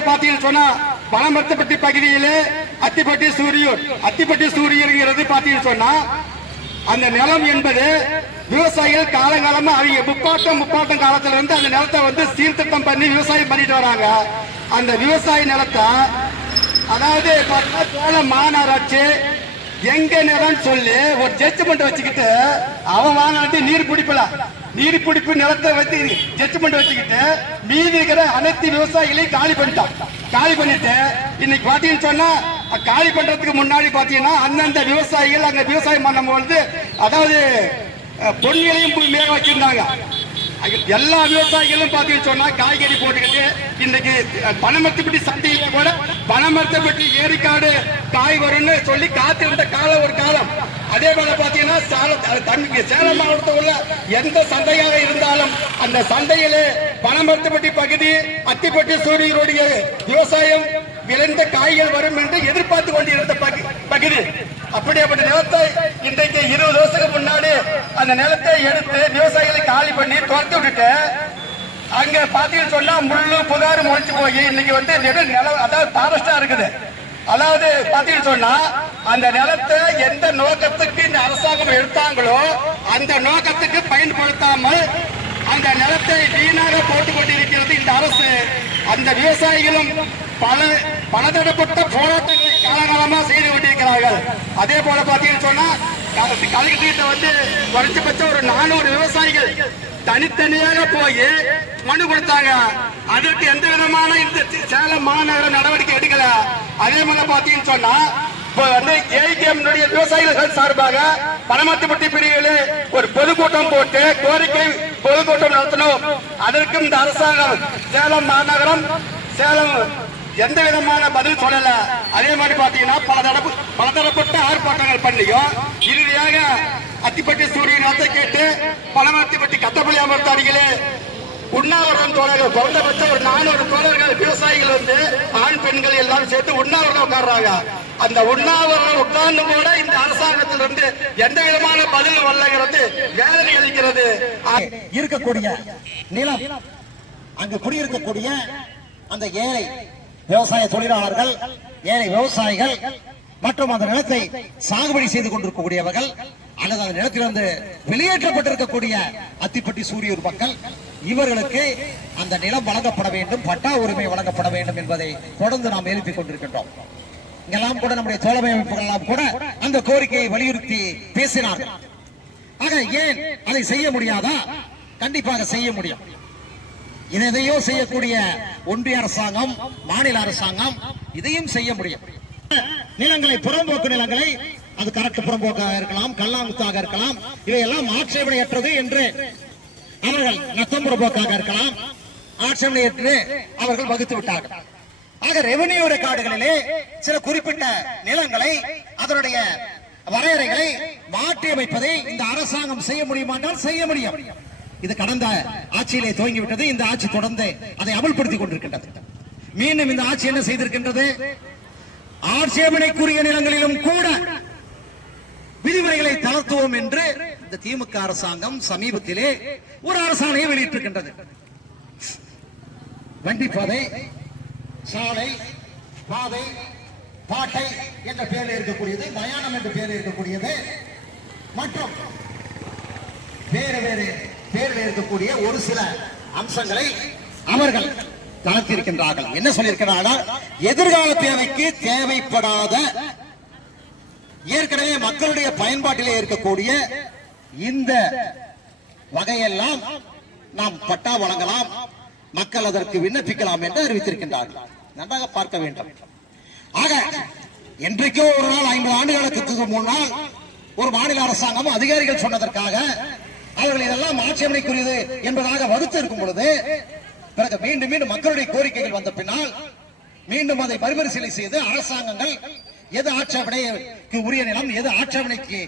பாத்தீங்கன்னு சொன்னா பனமரத்துப்பட்டி பகுதியிலே அத்திப்பட்டி சூரியூர் பாத்தீங்கன்னு சொன்னா அந்த நிலம் என்பது விவசாயிகள் காலங்காலமா அவங்க முப்பாட்டம் காலத்துல இருந்து அந்த நிலத்தை வந்து சீர்திருத்தம் பண்ணி விவசாயம் பண்ணிட்டு வராங்க. அந்த விவசாய நிலத்தை அதாவது சேலம் மாநகராட்சி எங்க நிலம் சொல்லி ஒரு ஜட்ஜ்மெண்ட் வச்சுக்கிட்டு அவன் வாங்கிட்டு நீர்பிடிப்பு நிலத்தை வச்சு ஜட்ஜ்மெண்ட் வச்சுக்கிட்டு மீதி இருக்கிற அனைத்து விவசாயிகளையும் காலி பண்ணிட்டு இன்னைக்கு பாத்தீங்கன்னு சொன்னா காலி பண்றதுக்கு முன்னாடி பாத்தீங்கன்னா அந்தந்த விவசாயிகள் அங்க விவசாயம் பண்ணும்போது அதாவது பொன்னிலையும் மேக வச்சிருந்தாங்க. எல்லா விவசாயிகளும் பாத்தீங்கன்னு சொன்னா காய்கறி போட்டுக்கிட்டு இன்னைக்கு பனமரத்துப்பட்டி சந்தையில கூட பனமரத்துப்பட்டி ஏரிக்காடு காய் வரும்னு சொல்லி காத்திருந்த ஒரு காலம். அதே போல பாத்தீங்கன்னா சேலம் மாவட்டத்தில் உள்ள எந்த சந்தையாக இருந்தாலும் அந்த சந்தையிலே பனமரத்துப்பட்டி பகுதி அத்திப்பட்டி சூரியருடைய விவசாயம் விளைந்த காய்கள் வரும் என்று எதிர்பார்த்து கொண்டிருந்த பகுதி. அப்படிப்பட்ட நிலத்தை இன்றைக்கு 20 வருஷத்துக்கு முன்னாடி அந்த நிலத்தை எடுத்து விவசாயிகளை காலி பண்ணி துரத்து விட்டுட்டு அங்க பாத்தீங்கன்னு சொன்னா முள்ளு புகார் முளைச்சு போய் இன்னைக்கு வந்து நிலம் அதாவது ஃபாரஸ்டா இருக்குது. அதாவது பாத்தீங்கன்னு சொன்னா அந்த நிலத்தை எந்த நோக்கத்துக்கு இந்த அரசாங்கம் எடுத்தாங்களோ அந்த நோக்கத்துக்கு பயன்படுத்தாமல் அந்த நிலத்தை வீணாக போட்டுக் கொண்டிருக்கிறது இந்த அரசு. அந்த விவசாயிகளும் பலதரப்பட்ட போராட்டங்களை காலகாலமா செய்து கொண்டிருக்கிறார்கள். அதே போல பாத்தீங்கன்னு சொன்னா கலெக்டர்கிட்ட வந்து குறைஞ்சபட்சம் ஒரு 400 விவசாயிகள் தனித்தனியாக போய் மனு கொடுத்தாங்க. அதற்கு எந்த விதமான இந்த சேலம் மாநகர நடவடிக்கை எடுக்கல. அதே மாதிரி பாத்தீங்கன்னு சொன்னா விவசாயிகள் சார்பாக பனமரத்துப்பட்டி பிரிவில் ஒரு பொதுக்கூட்டம் போட்டு கோரிக்கை பொதுக்கூட்டம் நடத்தணும். அதற்கும் இந்த அரசாங்கம் சேலம் மாநகரம் எந்த விதமான பதில் சொல்லல. அதே மாதிரி பாத்தீங்கன்னா பலதரப்பட்ட ஆர்ப்பாட்டங்கள் பண்ணியும் இறுதியாக அத்திப்பட்டி சூரியநாத்தை கேட்டு பனமரத்துப்பட்டி கத்தப்பள்ளி அமர்த்தாடிகளே உண்ணாவிரதம் தோழர்கள் குறைந்தபட்சம் ஒரு 400 தோழர்கள் விவசாயிகள் வந்து ஆண் பெண்கள் எல்லாம் சேர்த்து உண்ணாவிரதம் உட்கார்றாங்க. அந்த உண்ணாவிரதம் உட்கார்ந்து கூட இந்த அரசாங்கத்திலிருந்து எந்த விதமான பதில் வரலங்கிறது வேதனை அளிக்கிறது. இருக்கக்கூடிய நிலம் அங்கு குடியிருக்கக்கூடிய அந்த ஏழை விவசாய தொழிலாளர்கள் ஏழை விவசாயிகள் மற்றும் அந்த நிலத்தை சாகுபடி செய்து கொண்டிருக்கக்கூடியவர்கள் அல்லது அந்த நிலத்திலிருந்து வெளியேற்றப்பட்டிருக்கக்கூடிய அத்திப்பட்டி சூரியூர் மக்கள் இவர்களுக்கு அந்த நிலம் வழங்கப்பட வேண்டும், பட்டா உரிமை வழங்கப்பட வேண்டும் என்பதை தொடர்ந்து நாம் எழுப்பிக் கொண்டிருக்கின்றோம். இங்கெல்லாம் கூட நம்முடைய தோழமை அமைப்புகள் எல்லாம் கூட அந்த கோரிக்கையை வலியுறுத்தி பேசினார்கள். ஆக ஏன் அதை செய்ய முடியாதா? கண்டிப்பாக செய்ய முடியும். இதையோ செய்யக்கூடிய ஒன்றிய அரசாங்கம் மாநில அரசாங்கம் இதையும் செய்ய முடியும். நிலங்களை புறம்போக்கு நிலங்களை அது கரெக்ட் புறம்போக்காக இருக்கலாம், கல்லாமுத்தாக இருக்கலாம், இவையெல்லாம் ஆட்சேபனையற்றது என்று அவர்கள் நத்தம் புறம்போக்காக இருக்கலாம் ஆட்சேபனையற்று அவர்கள் வகுத்து விட்டார்கள். ஆக ரெவென்யூ ரெக்கார்டுகளிலே சில குறிப்பிட்ட நிலங்களை அதனுடைய வரையறைகளை மாற்றி அமைப்பதை இந்த அரசாங்கம் செய்ய முடியுமா என்றால் செய்ய முடியும். இது கடந்த ஆட்சியிலே துவங்கிவிட்டது. இந்த ஆட்சி தொடர்ந்து அதை அமல்படுத்திக் கொண்டிருக்கின்றது. மீண்டும் இந்த ஆட்சி என்ன செய்திருக்கின்றது? ஆட்சேபனைக்குரிய நிலங்களிலும் கூட விதிமுறைகளை தளர்த்துவோம் என்று இந்த திமுக அரசாங்கம் சமீபத்திலே ஒரு அரசாணையை வெளியிட்டிருக்கின்றது. வண்டிப்பாதை, சாலை, பாதை, பாட்டை என்ற பெயரில் இருக்கக்கூடியது, மயானம் என்ற பெயரில் இருக்கக்கூடியது மற்றும் வேறு வேறு பேரில் இருக்கக்கூடிய ஒரு சில அம்சங்களை அவர்கள் தளர்த்திருக்கின்றார்கள். என்ன சொல்லியிருக்கிறார்கள்? எதிர்கால தேவைக்கு தேவைப்படாத ஏற்கனவே மக்களுடைய பயன்பாட்டிலே இருக்கக்கூடிய இந்த வகையெல்லாம் நாம் பட்டா வழங்கலாம், மக்கள் அதற்கு விண்ணப்பிக்கலாம் என்று அறிவித்திருக்கின்றார்கள். நன்றாக பார்க்க வேண்டும். ஆக என்றைக்கோ ஒரு நாள் 50 ஆண்டுகளுக்கு முன்னால் ஒரு மாநில அரசாங்கம் அதிகாரிகள் சொன்னதற்காக அவர்கள் இதெல்லாம் ஆட்சேபனைக்குரியது என்பதாக வகுத்து இருக்கும் பொழுது பிறகு மீண்டும் மீண்டும் மக்களுடைய கோரிக்கைகள் வந்த பின்னால் மீண்டும் அதை மறுபரிசீலனை செய்து அரசாங்கங்கள் எது ஆட்சேபனைக்கு உரிய நிலம், எது ஆட்சேபனைக்கு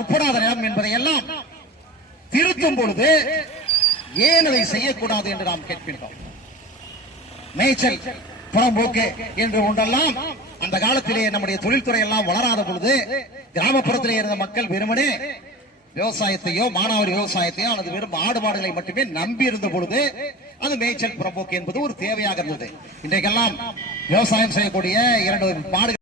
உட்படாத நிலம் என்பதை எல்லாம் திருத்தும் பொழுது ஏன் அதை செய்யக்கூடாது என்று நாம் கேட்கின்றோம். மேய்ச்சல் புறம்போக்கு என்று ஒன்றெல்லாம் அந்த காலத்திலே நம்முடைய தொழில்துறை எல்லாம் வளராத பொழுது கிராமப்புறத்திலே இருந்த மக்கள் வெறுமனே விவசாயத்தையோ மானாவாரி விவசாயத்தையோ அல்லது வெறும் ஆடு மாடுகளை மட்டுமே நம்பி இருந்த பொழுது அது மேய்ச்சல் புறம்போக்கு என்பது ஒரு தேவையாக இருந்தது. இன்றைக்கெல்லாம் விவசாயம் செய்யக்கூடிய 2 மாடுகள்